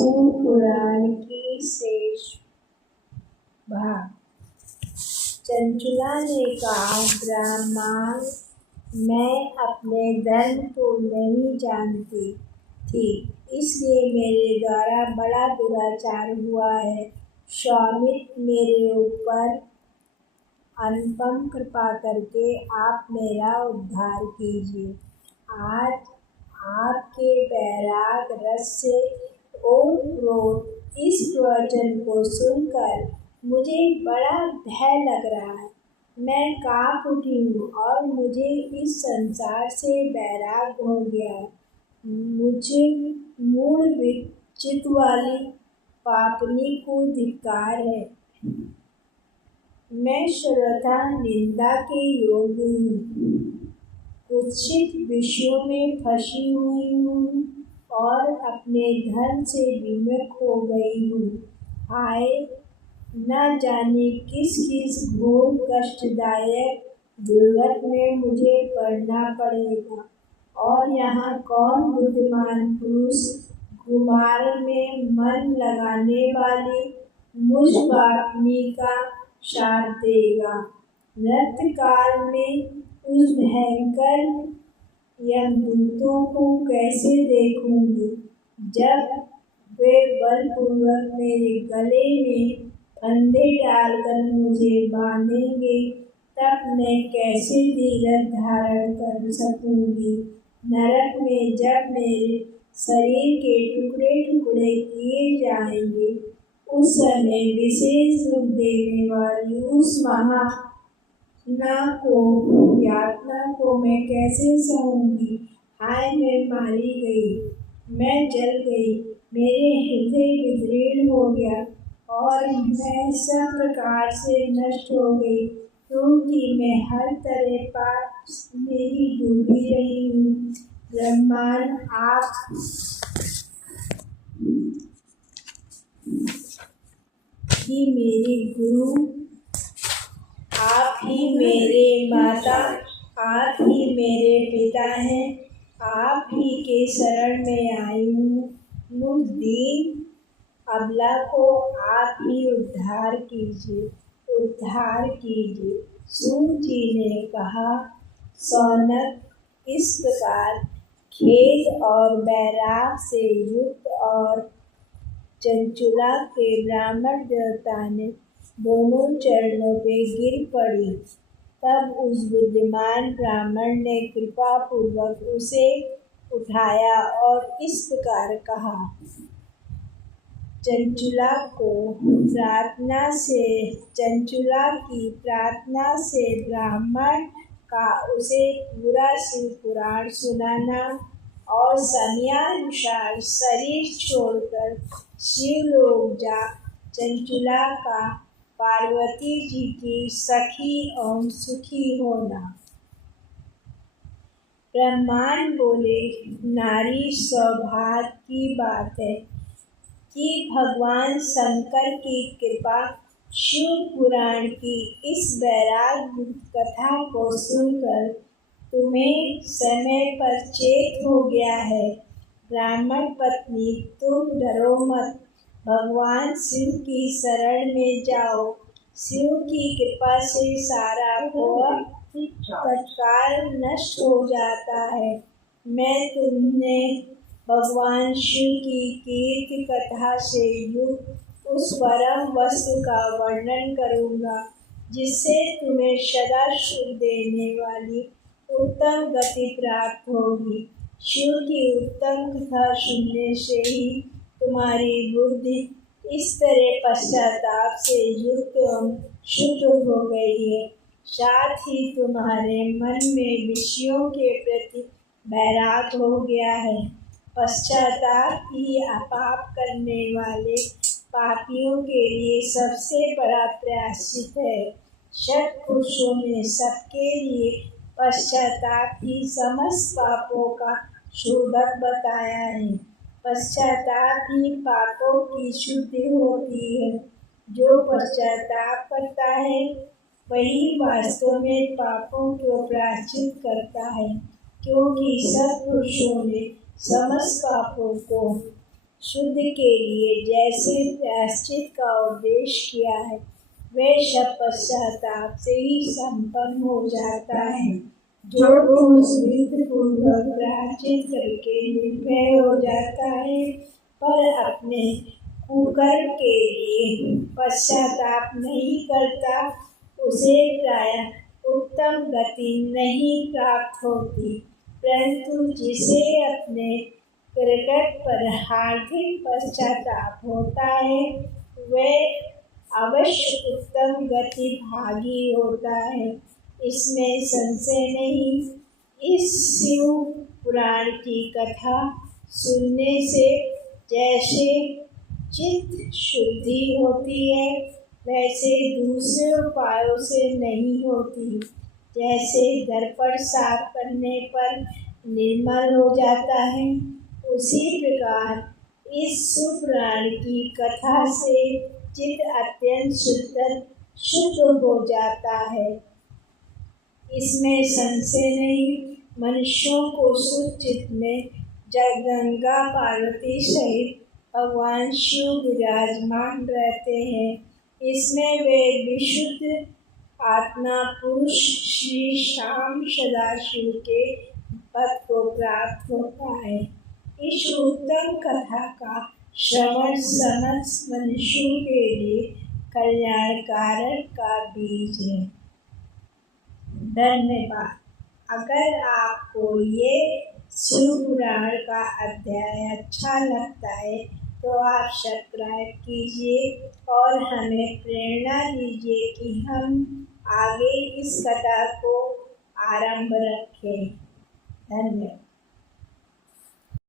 शिव पुराण की शेष भाग। चंचुला ने कहा, ब्राह्मण, मैं अपने धर्म को नहीं जानती थी, इसलिए मेरे द्वारा बड़ा दुराचार हुआ है। स्वामित्व मेरे ऊपर अनुपम कृपा करके आप मेरा उद्धार कीजिए। आज आपके वैराग रस से ओतप्रोत इस प्रवचन को सुनकर मुझे बड़ा भय लग रहा है। मैं कांप उठी हूँ और मुझे इस संसार से वैराग हो गया है। मुझे मूढ़ विचित वाली पापनी को धिक्कार है। मैं सर्वथा निंदा के योग्य हूँ, कुत्सित विषयों में फंसी हुई हूँ और अपने धर्म से विमुख हो गई हूँ। हाय, न जाने किस किस घोर कष्टदायक दुर्गत में मुझे पड़ना पड़ेगा, और यहाँ कौन बुद्धिमान पुरुष कुमार में मन लगाने वाली मुझ पापनी का साथ देगा। नृत्य काल में उस भयंकर यमदूतों को कैसे देखूंगी, जब वे बलपूर्वक मेरे गले में फंदे डालकर मुझे बांधेंगे, तब मैं कैसे धीरज धारण कर सकूंगी। नरक में जब मेरे शरीर के टुकड़े टुकड़े किए जाएंगे, उस समय विशेष रूप देने वाली उस यातना को मैं कैसे सहूंगी। हाय, मैं मारी गई, मैं जल गई, मेरे हृदय विदीर्ण हो गया और मैं सब प्रकार से नष्ट हो गई, क्योंकि मैं हर तरह पाप में ही डूबी रही हूँ। ब्रह्मांड, आप ही मेरे गुरु, आप ही मेरे माता, आप ही मेरे पिता हैं। आप ही के शरण में आई हूँ। मुझ दीन अबला को आप ही उद्धार कीजिए, उद्धार कीजिए। सूत जी ने कहा, सौनक, इस प्रकार खेद और वैराग से युक्त और चंचुला के ब्राह्मण देवता ने दोनों चरणों पे गिर पड़ी। तब उस बुद्धिमान ब्राह्मण ने कृपा पूर्वक उसे उठाया और इस प्रकार कहा, चंचुला की प्रार्थना से ब्राह्मण का उसे पूरा शिव पुराण सुनाना और समयानुसार शरीर छोड़कर शिवलोक जा चंचुला का पार्वती जी की सखी और सुखी होना। ब्रह्मांड बोले, नारी सौभाग्य की बात है कि भगवान शंकर की कृपा शिव पुराण की इस वैराग कथा को सुनकर तुम्हें समय पर चेत हो गया है। ब्राह्मण पत्नी, तुम डरो मत, भगवान शिव की शरण में जाओ। शिव की कृपा से सारा भोग तत्काल नष्ट हो जाता है। मैं तुम्हें भगवान शिव की कीर्ति कथा से युक्त उस परम वस्तु का वर्णन करूँगा, जिससे तुम्हें सदा सुख देने वाली उत्तम गति प्राप्त होगी। शिव की उत्तम कथा सुनने से ही तुम्हारी बुद्धि इस तरह पश्चाताप से युक्त एवं शुद्ध हो गई है। साथ ही तुम्हारे मन में विषयों के प्रति वैराग हो गया है। पश्चाताप ही पाप करने वाले पापियों के लिए सबसे बड़ा प्रायश्चित है। सत्पुरुषों ने सबके लिए पश्चाताप ही समस्त पापों का शोधक बताया है। पश्चाताप ही पापों की शुद्धि होती है। जो पश्चाताप करता है वही वास्तव में पापों को प्रायश्चित करता है, क्योंकि सत्पुरुषों ने समस्त पापों को शुद्ध के लिए जैसे प्रायश्चित का उद्देश्य किया है, वह सब पश्चाताप से ही संपन्न हो जाता है। जो पुरुष विधिपूर्वक प्रायश्चित करके निर्भय हो जाता है, पर अपने कुकर्म के लिए पश्चाताप नहीं करता, उसे प्रायः उत्तम गति नहीं प्राप्त होती। परंतु जिसे अपने कृत्य पर हार्दिक पश्चाताप होता है, वह अवश्य उत्तम गति भागी होता है, इसमें संशय नहीं। इस शिव पुराण की कथा सुनने से जैसे चित्त शुद्धि होती है, वैसे दूसरे उपायों से नहीं होती। जैसे दर्पण साफ करने पर निर्मल हो जाता है, उसी प्रकार इस सुपुराण की कथा से चित्त अत्यंत शुद्ध हो जाता है, इसमें संशय नहीं। मनुष्यों को शुद्ध चित्त में जब गंगा पार्वती सहित भगवान शिव विराजमान रहते हैं, इसमें वे विशुद्ध आत्मा पुरुष श्री श्याम सदाशिव के पद को प्राप्त होता है। इस उत्तम कथा का श्रवण समस्त मनुष्यों के लिए कल्याणकारक का बीज है। धन्यवाद। अगर आपको ये शिव पुराण का अध्याय अच्छा लगता है तो आप सब्सक्राइब कीजिए और हमें प्रेरणा दीजिए कि हम आगे इस कथा को आरंभ रखें। धन्यवाद।